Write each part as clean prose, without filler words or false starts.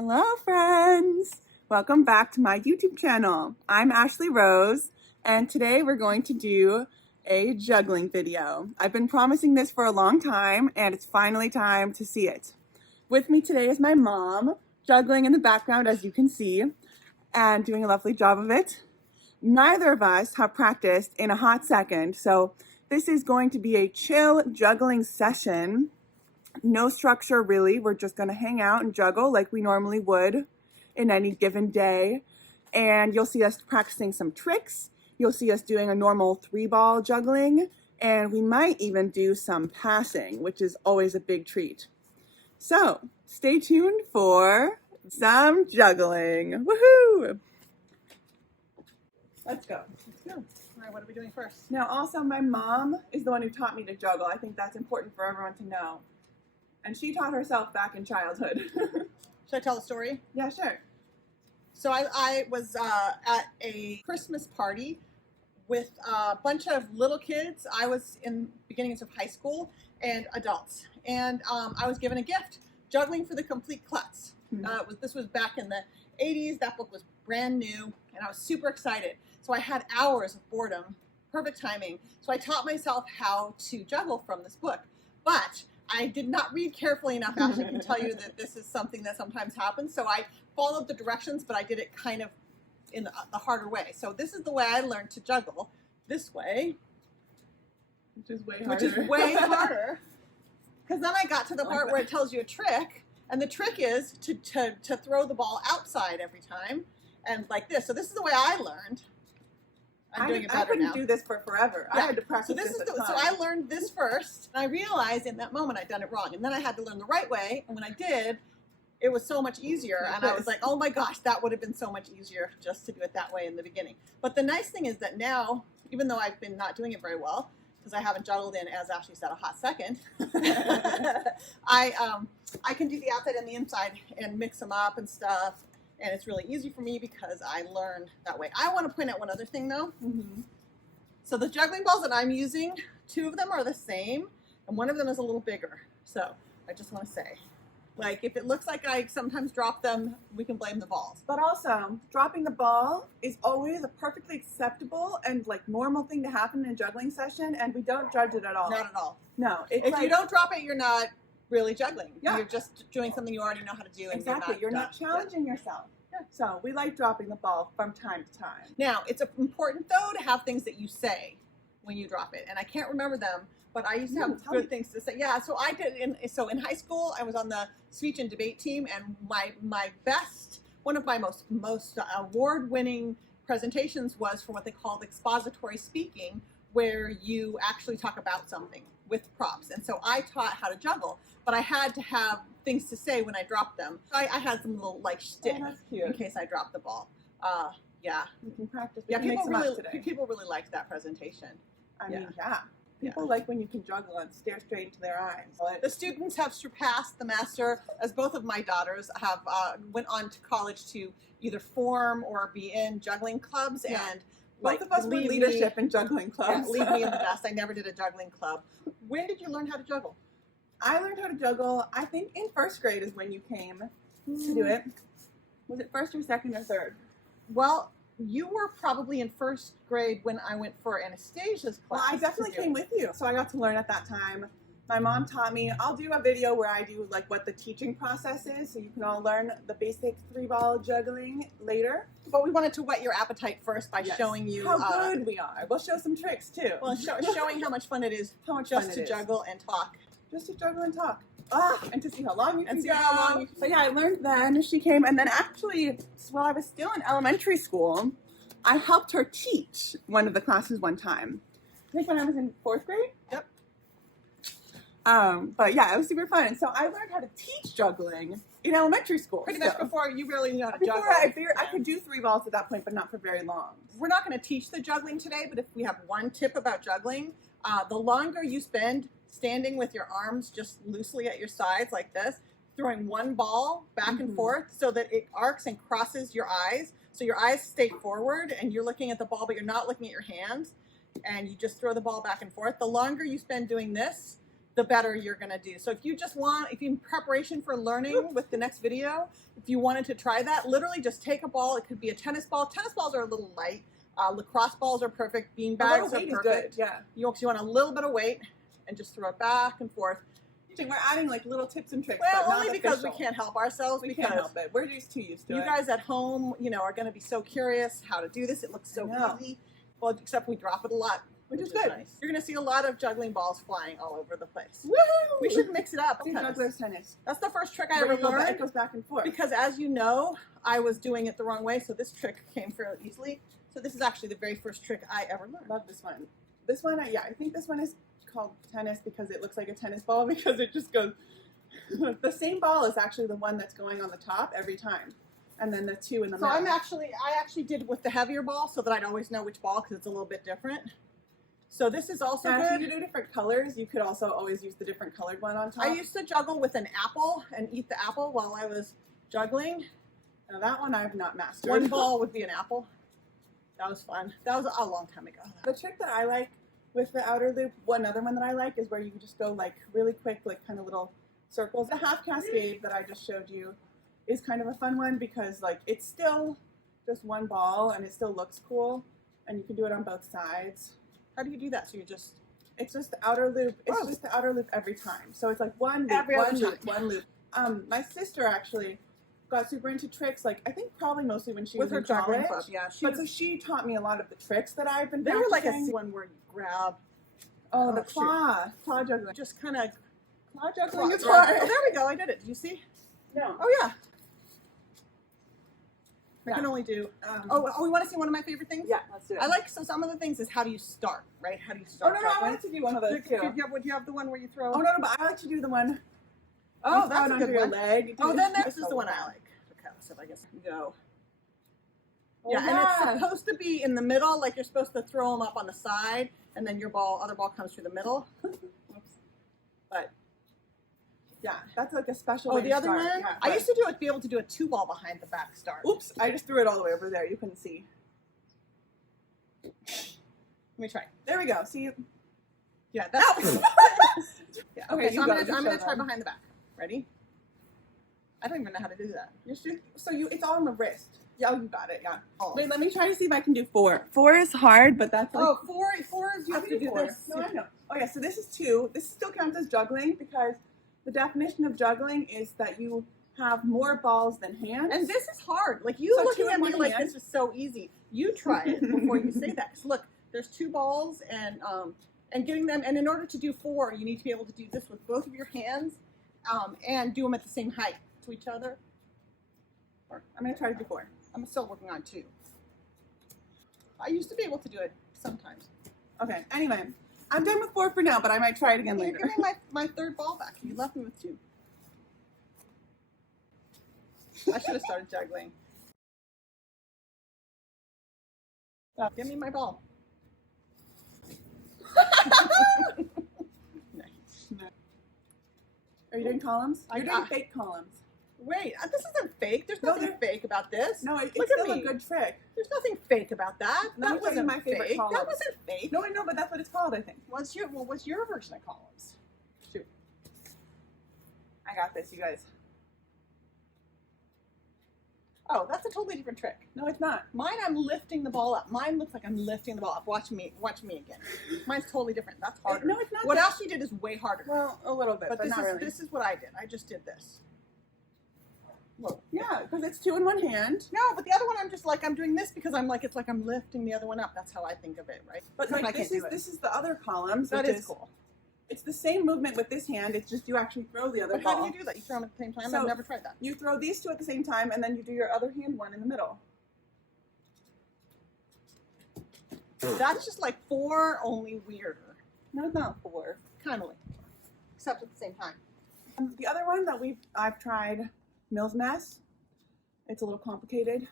Hello friends! Welcome back to my YouTube channel. I'm Ashley Rose and today we're going to do a juggling video. I've been promising this for a long time and it's finally time to see it. With me today is my mom, juggling in the background as you can see and doing a lovely job of it. Neither of us have practiced in a hot second, so this is going to be a chill juggling session. No structure really, we're just gonna hang out and juggle like we normally would in any given day. And you'll see us practicing some tricks. You'll see us doing a normal 3-ball juggling, and we might even do some passing, which is always a big treat. So stay tuned for some juggling. Woohoo! Let's go. All right, what are we doing first? Now also my mom is the one who taught me to juggle. I think that's important for everyone to know. And she taught herself back in childhood. Should I tell the story? Yeah, sure. So I was at a Christmas party with a bunch of little kids. I was in beginnings of high school and adults. And I was given a gift, Juggling for the Complete Klutz. This was back in the 80s. That book was brand new and I was super excited. So I had hours of boredom, perfect timing. So I taught myself how to juggle from this book. But I did not read carefully enough. Ashley can tell you that this is something that sometimes happens. So I followed the directions, but I did it kind of in the harder way. So this is the way I learned to juggle, this way. Which is way harder. Because then I got to the part where it tells you a trick. And the trick is to throw the ball outside every time. And like this. So this is the way I learned. I'm doing it better now. I couldn't do this for forever. Yeah. I had to practice So I learned this first, and I realized in that moment I'd done it wrong. And then I had to learn the right way, and when I did, it was so much easier. And I was like, oh my gosh, that would have been so much easier just to do it that way in the beginning. But the nice thing is that now, even though I've been not doing it very well, because I haven't juggled in, as Ashley said, a hot second, I can do the outside and the inside and mix them up and stuff. And it's really easy for me because I learned that way. I want to point out one other thing though. So the juggling balls that I'm using, 2 of them are the same and 1 of them is a little bigger. So I just want to say, like, if it looks like I sometimes drop them, we can blame the balls. But also, dropping the ball is always a perfectly acceptable and like normal thing to happen in a juggling session, and we don't judge it at all. Not at all. No. If you don't drop it, you're not really juggling. Yeah. You're just doing something you already know how to do. And exactly. You're not challenging yourself. Yeah. So we like dropping the ball from time to time. Now, it's important though to have things that you say when you drop it. And I can't remember them, but I used to have good things to say. Yeah, so I did. So in high school, I was on the speech and debate team, and my best, one of my most award-winning presentations was for what they called expository speaking, where you actually talk about something with props. And so I taught how to juggle, but I had to have things to say when I dropped them. So I had some little like shtick in case I dropped the ball. Yeah. You can practice. Yeah, people really liked that presentation. I mean, yeah. People like when you can juggle and stare straight into their eyes. The students have surpassed the master, as both of my daughters have went on to college to either form or be in juggling clubs. Yeah. And both of us were leadership in juggling clubs. Yeah, leave me in the dust. I never did a juggling club. When did you learn how to juggle? I learned how to juggle, I think in 1st grade is when you came to do it. Was it 1st or 2nd or 3rd? Well, you were probably in 1st grade when I went for Anastasia's class. Well, I definitely came with you. So I got to learn at that time. My mom taught me. I'll do a video where I do like what the teaching process is, so you can all learn the basic 3-ball juggling later. But we wanted to whet your appetite first by showing you how good we are. We'll show some tricks too. Well, showing how much fun it is just to juggle and talk. Just to juggle and talk. And to see how long you can go. So yeah, I learned then. She came, and then actually, while I was still in elementary school, I helped her teach one of the classes one time. I think when I was in 4th grade. Yep. But yeah, it was super fun. And so I learned how to teach juggling in elementary school. Pretty much before you really knew how to juggle. I could do 3 balls at that point, but not for very long. We're not going to teach the juggling today, but if we have one tip about juggling, the longer you spend standing with your arms just loosely at your sides like this, throwing one ball back and forth so that it arcs and crosses your eyes. So your eyes stay forward and you're looking at the ball, but you're not looking at your hands. And you just throw the ball back and forth. The longer you spend doing this, the better you're going to do. So if you just want, if you in preparation for learning with the next video, if you wanted to try that, literally just take a ball. It could be a tennis ball. Tennis balls are a little light. Lacrosse balls are perfect. Bean bags are perfect. Yeah. You want a little bit of weight and just throw it back and forth. We're adding like little tips and tricks. Well, but not only because official. we can't help ourselves. We can't help it. We're just too used to you it. guys at home, you know, are going to be so curious how to do this. It looks so easy. Well, except we drop it a lot, which is good. Nice. You're going to see a lot of juggling balls flying all over the place. Woo! We should mix it up. Juggler's tennis. That's the first trick I ever learned. It goes back and forth. Because as you know, I was doing it the wrong way, so this trick came fairly easily. So this is actually the very first trick I ever learned. Love this one. This one, I think this one is called tennis because it looks like a tennis ball because it just goes. The same ball is actually the one that's going on the top every time, and then the two in the middle. So I actually did it with the heavier ball so that I'd always know which ball because it's a little bit different. So this is also good. If you do different colors, you could also always use the different colored one on top. I used to juggle with an apple and eat the apple while I was juggling. Now that one I've not mastered. One ball would be an apple. That was fun. That was a long time ago. The trick that I like with the outer loop, another one that I like is where you can just go like really quick, like kind of little circles. The half cascade that I just showed you is kind of a fun one because like it's still just one ball and it still looks cool and you can do it on both sides. How do you do that? So it's just the outer loop. It's just the outer loop every time. So it's like one loop, one loop. My sister actually got super into tricks. Like I think probably mostly when she was in college. Club. Yeah, so she taught me a lot of the tricks that I've been. They were like a one where you grab. Oh, the claw juggling. Just kind of. Claw juggling is hard. Oh, there we go. I did it. Did you see? No. Oh yeah. I can only do. We want to see one of my favorite things? Yeah, let's do it. I like some of the things is how do you start, right? How do you start? Oh no, I wanted to do one of those too. Do you have the one where you throw? Oh no, but I like to do the one. Oh, that's a good one. Leg. Oh, then this is the one I like. Okay, so I guess go. Oh, yeah, and it's supposed to be in the middle, like you're supposed to throw them up on the side, and then your other ball comes through the middle. But yeah, that's like a special. Oh, the other one? Yeah, I used to be able to do a 2-ball behind the back start. Oops, I just threw it all the way over there. You couldn't see. Let me try. There we go. See? Yeah, that's. Yeah. Okay, so I'm gonna try behind the back. Ready? I don't even know how to do that. It's all on the wrist. Yeah, you got it. Yeah. Oh. Wait, let me try to see if I can do 4. 4 is hard, but that's like, four is you have to do this. No, I know. Oh yeah, so this is 2. This still counts as juggling because the definition of juggling is that you have more balls than hands. And this is hard. Like you looking at me like this is so easy. You try it before you say that. 'Cause look, there's 2 balls and getting them. And in order to do 4, you need to be able to do this with both of your hands and do them at the same height to each other. I'm gonna try to do 4. I'm still working on 2. I used to be able to do it sometimes. Okay. Anyway, I'm done with 4 for now, but I might try it again later. Give me my 3rd ball back. You left me with 2. I should have started juggling. Give me my ball. Nice. Are you doing columns? You're doing fake columns. Wait, this isn't fake. There's nothing fake about this. No, it's still a good trick. There's nothing fake about that. That wasn't my favorite column. That wasn't fake. No, I know, but that's what it's called, I think. What's your version of columns? Shoot. I got this, you guys. Oh, that's a totally different trick. No, it's not. Mine, I'm lifting the ball up. Mine looks like I'm lifting the ball up. Watch me again. Mine's totally different. That's harder. No, it's not. What else you did is way harder. Well, a little bit, but this not really. This is what I did. I just did this. Whoa. Yeah, because it's 2 in one hand. No, but the other one I'm just like I'm doing this because it's like I'm lifting the other one up. That's how I think of it, right? But like this is the other columns. That is cool. It's the same movement with this hand. It's just you actually throw the other ball. But how do you do that? You throw them at the same time? So I've never tried that. You throw these 2 at the same time, and then you do your other hand one in the middle. That's just like 4, only weirder. No, it's not 4. Kind of like 4, except at the same time. The other one that I've tried, Mill's Mess. It's a little complicated.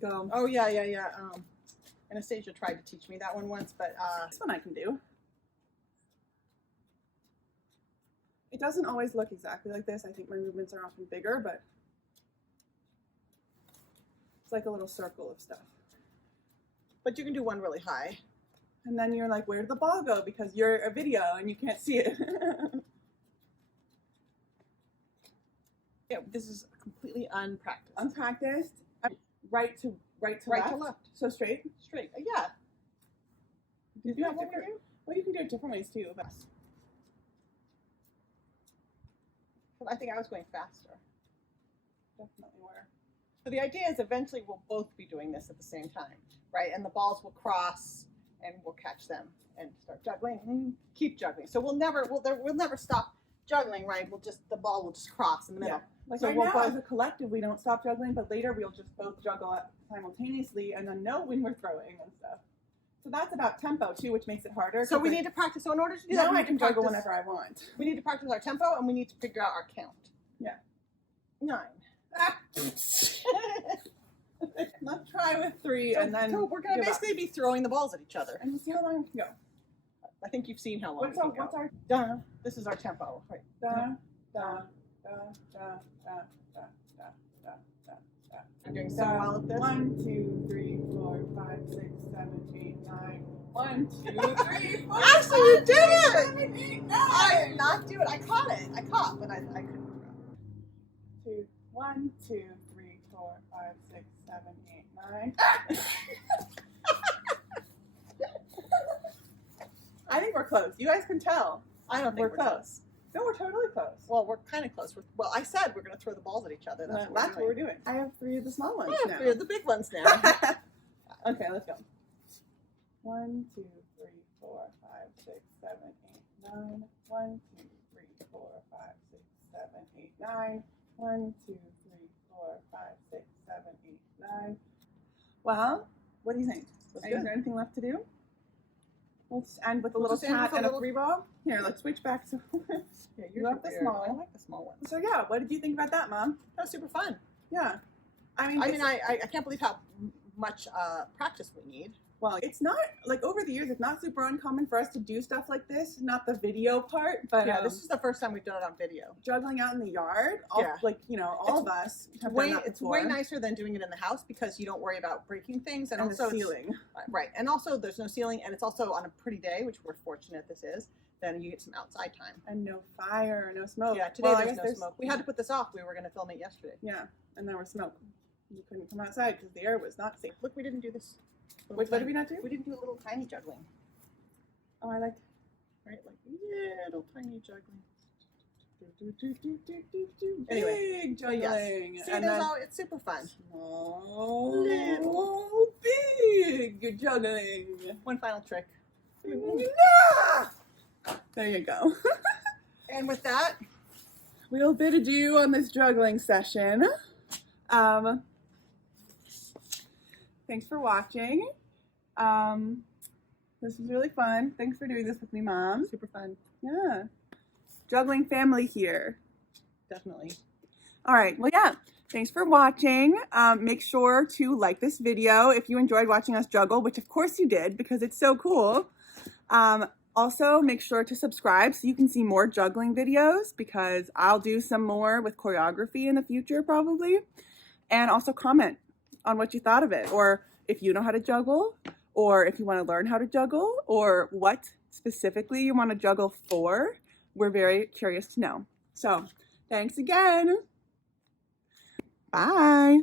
Go. Oh yeah. Anastasia tried to teach me that one once, but this one I can do. It doesn't always look exactly like this. I think my movements are often bigger, but it's like a little circle of stuff. But you can do one really high. And then you're like, where did the ball go? Because you're a video and you can't see it. Yeah, this is completely unpracticed. Unpracticed. Right to Right left. to left. So straight. Straight. Yeah. Did you have one with you? Well, you can do it different ways too. But I think I was going faster. definitely were. So the idea is eventually we'll both be doing this at the same time, right? And the balls will cross, and we'll catch them and start juggling and keep juggling. So we'll never stop juggling, right? The ball will just cross in the middle. Yeah. Like So right we'll now, both- as a collective, we don't stop juggling, but later we'll just both juggle simultaneously and then know when we're throwing and stuff. So that's about tempo too, which makes it harder. So we need to practice. So in order to do that, now we I need can to juggle practice. whenever I want. We need to practice our tempo, and we need to figure out our count. Yeah. 9. Let's try with 3, and then so we're gonna give up. basically be throwing the balls at each other. And we'll see how long we can go. I think you've seen how long. What's we can our go. Dun. This is our tempo. Right. da da da da da da da da da. I'm doing so well at this. 1, 2, 3, 4, 5, 6, 7, 8, 9. 1, 2, 3, 4. Ashley, you did it! 7, 8, 9. I did not do it. I caught it. I caught, but I couldn't. 1, 2, 3, 4, 5, 6, 7, 8, 9. I think we're close. You guys can tell. I don't think we're close. No, we're totally close. Well, we're kind of close. Well, I said we're going to throw the balls at each other. That's That's what we're doing. I have 3 of the small ones I now. have 3 of the big ones now. Okay, let's go. 1, 2, 3, 4, 5, 6, 7, 8, 9. 1, 2, 3, 4, 5, 6, 7, 8, 9. 1, 2, 3, 4, 5, 6, 7, 8, 9. Well, what do you think? Is there anything left to do? Let's end with a little chat and a free ball. Here, let's switch back to. Yeah, You have the small. I like the small ones. So yeah, what did you think about that, Mom? That was super fun. Yeah, I can't believe how much practice we need. Well, it's not like over the years, it's not super uncommon for us to do stuff like this. Not the video part, but Yeah, this is the first time we've done it on video. juggling out in the yard. Yeah. Like all of us have done that It's before. way nicer than doing it in the house because you don't worry about breaking things, and And also the ceiling. right, and also there's no ceiling, and it's also on a pretty day, which we're fortunate this is. Then you get some outside time. And no fire, no smoke. Yeah, today Well, I there's guess no smoke. We had to put this off. We were going to film it yesterday. Yeah, and there was smoke. You couldn't come outside because the air was not safe. Look, we didn't do this. What did we not do? We didn't do a little tiny juggling. Oh, I like. Right, like little tiny juggling. Anyway, big juggling. Yes. See, and there's then all, it's super fun. small, Little. big juggling. One final trick. There you go. And with that, We'll bid adieu on this juggling session. Thanks for watching. This was really fun. Thanks for doing this with me, Mom. super fun. Yeah. Juggling family here. Definitely. All right. Well, yeah. Thanks for watching. Make sure to like this video if you enjoyed watching us juggle, which of course you did because it's so cool. Also, make sure to subscribe so you can see more juggling videos because I'll do some more with choreography in the future probably. And also comment on what you thought of it, or if you know how to juggle, or if you want to learn how to juggle, or what specifically you want to juggle for. We're very curious to know. So, thanks again. Bye.